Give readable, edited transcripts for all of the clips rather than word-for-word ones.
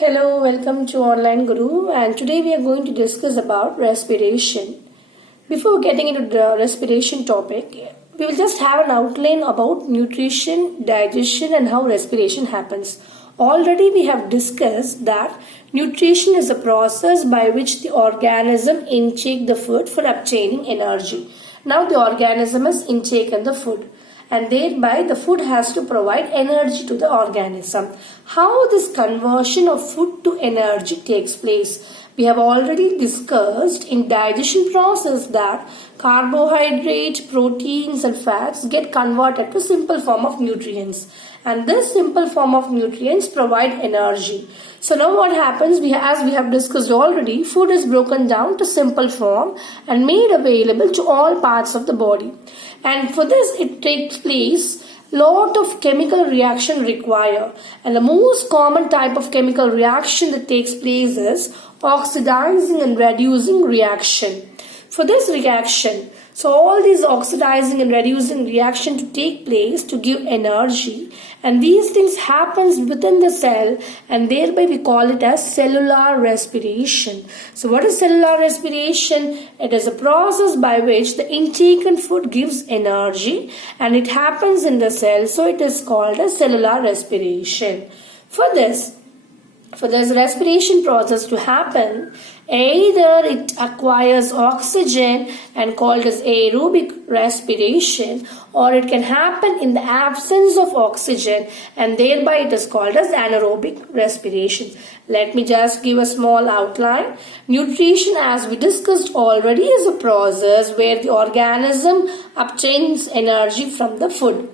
Hello, welcome to Online Guru, and today we are going to discuss about respiration. Before getting into the respiration topic, we will just have an outline about nutrition, digestion, and how respiration happens. Already we have discussed that nutrition is a process by which the organism intake the food for obtaining energy. Now the organism has intaken the food and thereby the food has to provide energy to the organism. How this conversion of food to energy takes place? We have already discussed in digestion process that carbohydrate, proteins and fats get converted to simple form of nutrients, and this simple form of nutrients provide energy. So now what happens, as we have discussed already, food is broken down to simple form and made available to all parts of the body, and for this it takes place lot of chemical reaction require, and the most common type of chemical reaction that takes place is oxidizing and reducing reaction. For this reaction, so all these oxidizing and reducing reaction to take place to give energy, and these things happens within the cell, and thereby we call it as cellular respiration. So what is cellular respiration? It is a process by which the intaken food gives energy and it happens in the cell, so it is called as cellular respiration. For this respiration process to happen, either it acquires oxygen and called as aerobic respiration, or it can happen in the absence of oxygen and thereby it is called as anaerobic respiration. Let me just give a small outline. Nutrition, as we discussed already, is a process where the organism obtains energy from the food.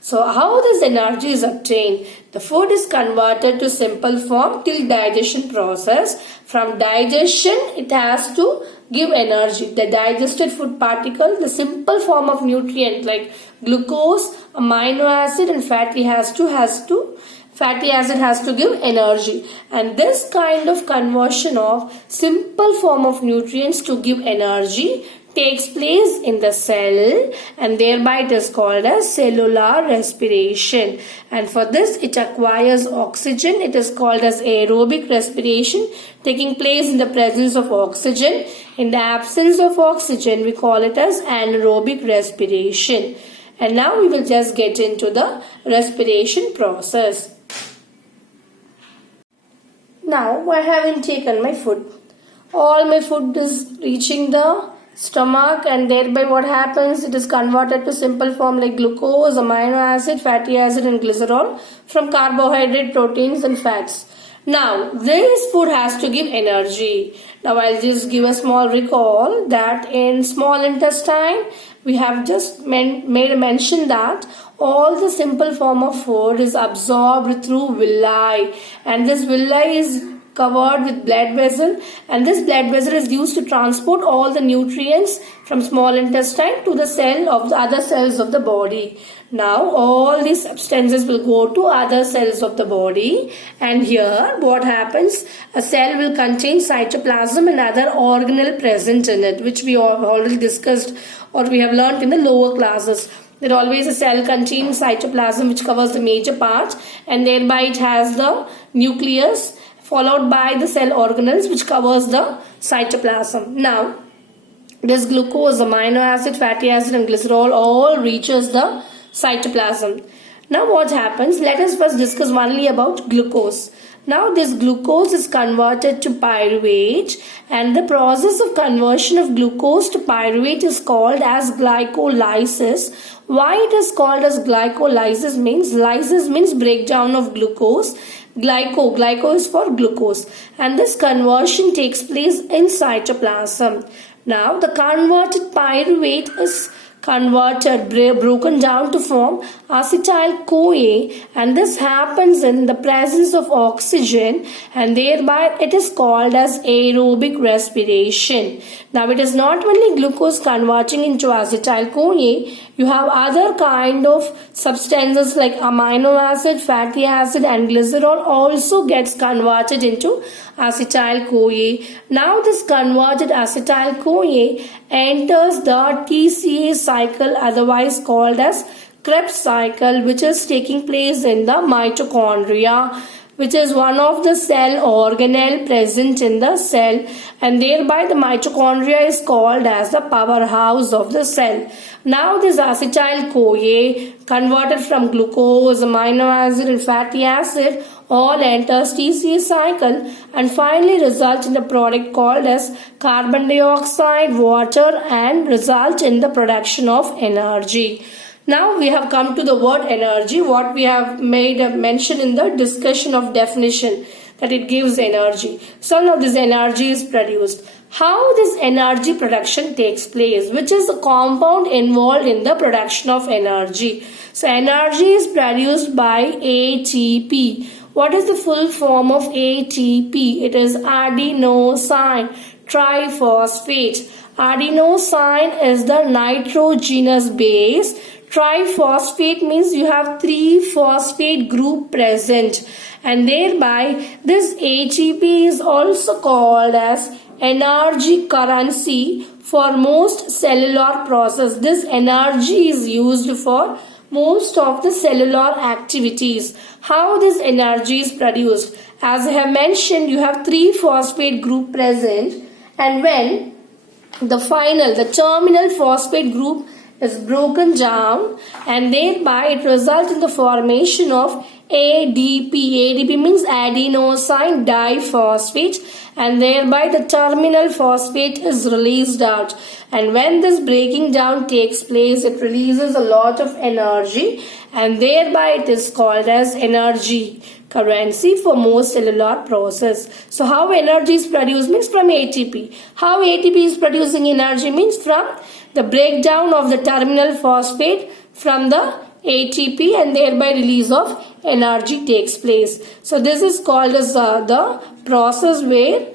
So how this energy is obtained? The food is converted to simple form till digestion process. From digestion, it has to give energy. The digested food particle, the simple form of nutrient like glucose, amino acid and fatty acid has to give energy, and this kind of conversion of simple form of nutrients to give energy takes place in the cell, and thereby it is called as cellular respiration. And for this it acquires oxygen. It is called as aerobic respiration, taking place in the presence of oxygen. In the absence of oxygen we call it as anaerobic respiration. And now we will just get into the respiration process. Now I have intaken my food. All my food is reaching the stomach, and thereby what happens, it is converted to simple form like glucose, amino acid, fatty acid and glycerol from carbohydrate, proteins and fats. Now this food has to give energy. Now I'll just give a small recall that in small intestine we have just made a mention that all the simple form of food is absorbed through villi, and this villi is covered with blood vessel, and this blood vessel is used to transport all the nutrients from small intestine to the cell of the other cells of the body. Now all these substances will go to other cells of the body, and here what happens, a cell will contain cytoplasm and other organelle present in it, which we have already discussed or we have learnt in the lower classes. That always a cell contains cytoplasm which covers the major part, and thereby it has the nucleus followed by the cell organelles which covers the cytoplasm. Now this glucose, amino acid, fatty acid and glycerol all reaches the cytoplasm. Now what happens? Let us first discuss only about glucose. Now this glucose is converted to pyruvate, and the process of conversion of glucose to pyruvate is called as glycolysis. Why it is called as glycolysis means, lysis means breakdown of glucose. Glyco is for glucose, and this conversion takes place in cytoplasm. Now the converted pyruvate is broken down to form acetyl-CoA, and this happens in the presence of oxygen, and thereby it is called as aerobic respiration. Now it is not only glucose converting into acetyl-CoA, you have other kind of substances like amino acid, fatty acid and glycerol also gets converted into acetyl-CoA. Now this converted acetyl-CoA enters the TCA cycle, otherwise called as Krebs cycle, which is taking place in the mitochondria. which is one of the cell organelle present in the cell, and thereby the mitochondria is called as the powerhouse of the cell. Now this acetyl-CoA converted from glucose, amino acid and fatty acid all enters TCA cycle and finally result in the product called as carbon dioxide, water, and result in the production of energy. Now we have come to the word energy, what we have made a mention in the discussion of definition, that it gives energy. So now this energy is produced. How this energy production takes place, which is the compound involved in the production of energy. So energy is produced by ATP. What is the full form of ATP? It is adenosine triphosphate. Adenosine is the nitrogenous base. Triphosphate means you have 3 phosphate group present, and thereby this ATP is also called as energy currency for most cellular process. This energy is used for most of the cellular activities. How this energy is produced? As I have mentioned, you have 3 phosphate group present, and when the terminal phosphate group is broken down, and thereby it results in the formation of ADP. ADP means adenosine diphosphate, and thereby the terminal phosphate is released out. And when this breaking down takes place, it releases a lot of energy, and thereby it is called as energy currency for most cellular process. So how energy is produced means from ATP. How ATP is producing energy means from the breakdown of the terminal phosphate from the ATP, and thereby release of energy takes place. So this is called as the process where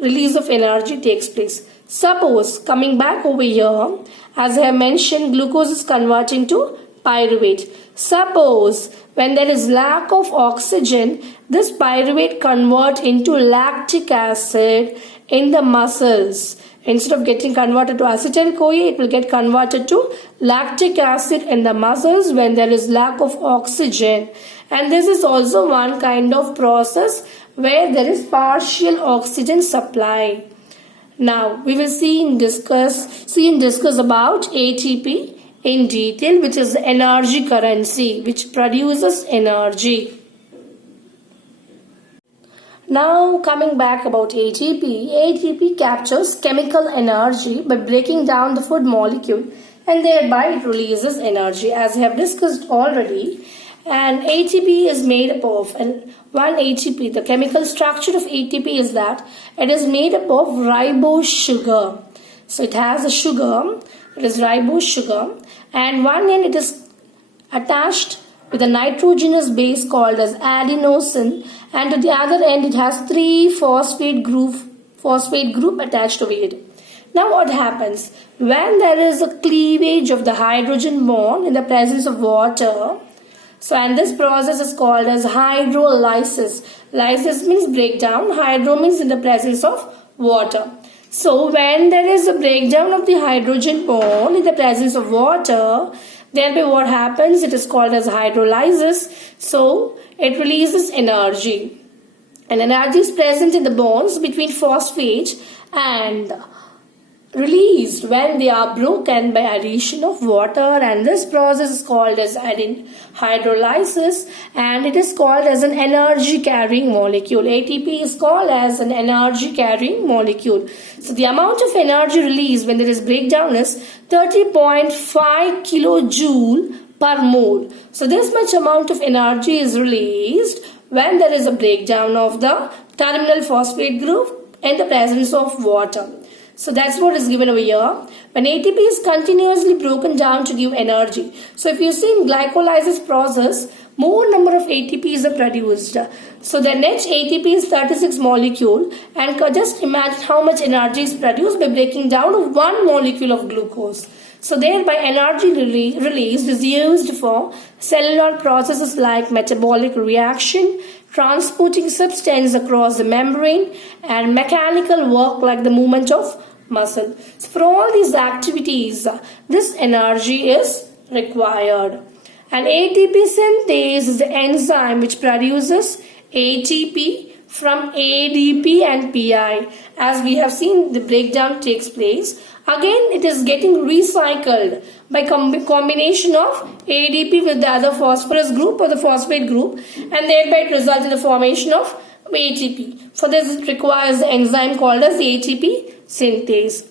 release of energy takes place. Suppose, coming back over here, as I have mentioned, glucose is converting to pyruvate. Suppose when there is lack of oxygen, this pyruvate convert into lactic acid in the muscles. Instead of getting converted to acetyl-CoA, it will get converted to lactic acid in the muscles when there is lack of oxygen. And this is also one kind of process where there is partial oxygen supply. Now we will see and discuss about ATP in detail, which is the energy currency which produces energy. Now coming back about ATP, ATP captures chemical energy by breaking down the food molecule, and thereby it releases energy, as I have discussed already. And ATP is made up of, and one ATP, the chemical structure of ATP is that it is made up of ribose sugar. So it has a sugar, it is ribose sugar, and one end it is attached with a nitrogenous base called as adenosine, and to the other end it has 3 phosphate group attached to it. Now what happens? When there is a cleavage of the hydrogen bond in the presence of water, and this process is called as hydrolysis. Lysis means breakdown, hydro means in the presence of water. So when there is a breakdown of the hydrogen bond in the presence of water, thereby what happens? It is called as hydrolysis. So it releases energy. And energy is present in the bonds between phosphate and released when they are broken by addition of water, and this process is called as hydrolysis, and it is called as an energy carrying molecule. ATP is called as an energy carrying molecule. So the amount of energy released when there is breakdown is 30.5 kilojoule per mole. So this much amount of energy is released when there is a breakdown of the terminal phosphate group in the presence of water. So that's what is given over here. When ATP is continuously broken down to give energy. So if you see in glycolysis process, more number of ATPs are produced. So the net ATP is 36 molecule, and just imagine how much energy is produced by breaking down of one molecule of glucose. So thereby energy released is used for cellular processes like metabolic reaction, transporting substance across the membrane, and mechanical work like the movement of muscle. So for all these activities, this energy is required. And ATP synthase is the enzyme which produces ATP from ADP and PI. As we have seen, the breakdown takes place. Again, it is getting recycled by combination of ADP with the other phosphorus group or the phosphate group, and thereby it results in the formation of ATP. For this, it requires the enzyme called as ATP synthase.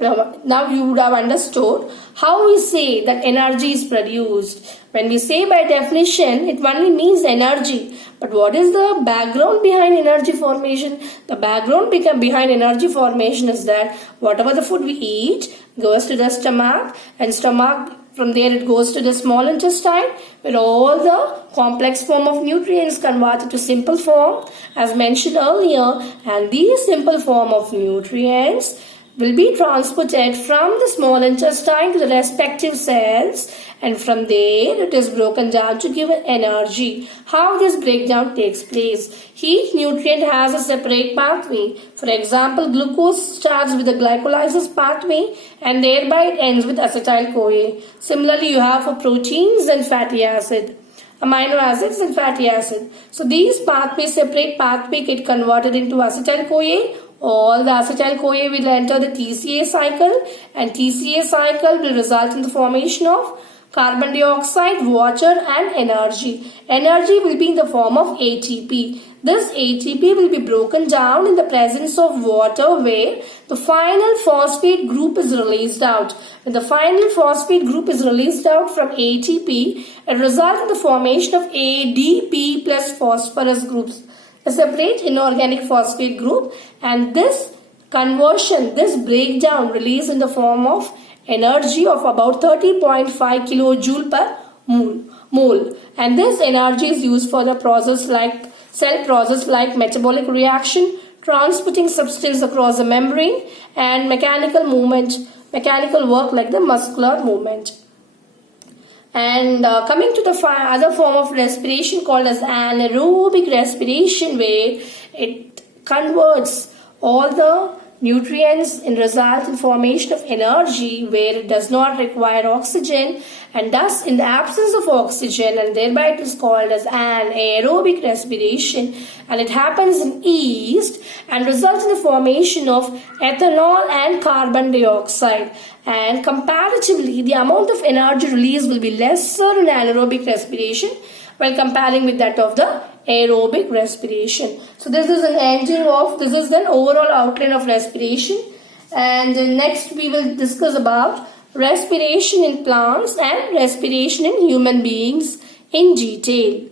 Now you would have understood how we say that energy is produced. When we say by definition, it only means energy. But what is the background behind energy formation? The background behind energy formation is that whatever the food we eat goes to the stomach, and stomach, from there it goes to the small intestine, where all the complex form of nutrients converted to simple form as mentioned earlier, and these simple form of nutrients will be transported from the small intestine to the respective cells, and from there it is broken down to give energy. How this breakdown takes place? Each nutrient has a separate pathway. For example, glucose starts with the glycolysis pathway and thereby it ends with acetyl-CoA. Similarly, you have for proteins and fatty acid, amino acids and fatty acid. So these pathways, separate pathway, get converted into acetyl-CoA. All the acetyl-CoA will enter the TCA cycle, and TCA cycle will result in the formation of carbon dioxide, water and energy. Energy will be in the form of ATP. This ATP will be broken down in the presence of water, where the final phosphate group is released out. When the final phosphate group is released out from ATP, it results in the formation of ADP plus phosphorus groups, a separate inorganic phosphate group, and this conversion, this breakdown release in the form of energy of about 30.5 kilojoule per mole, and this energy is used for the process like cell process like metabolic reaction, transporting substance across the membrane, and mechanical work like the muscular movement. And coming to the other form of respiration called as anaerobic respiration, where it converts all the nutrients and results in formation of energy, where it does not require oxygen, and thus in the absence of oxygen, and thereby it is called as anaerobic respiration, and it happens in yeast and results in the formation of ethanol and carbon dioxide. And comparatively, the amount of energy released will be lesser in anaerobic respiration while comparing with that of the aerobic respiration. So this is an overall outline of respiration, and next we will discuss about respiration in plants and respiration in human beings in detail.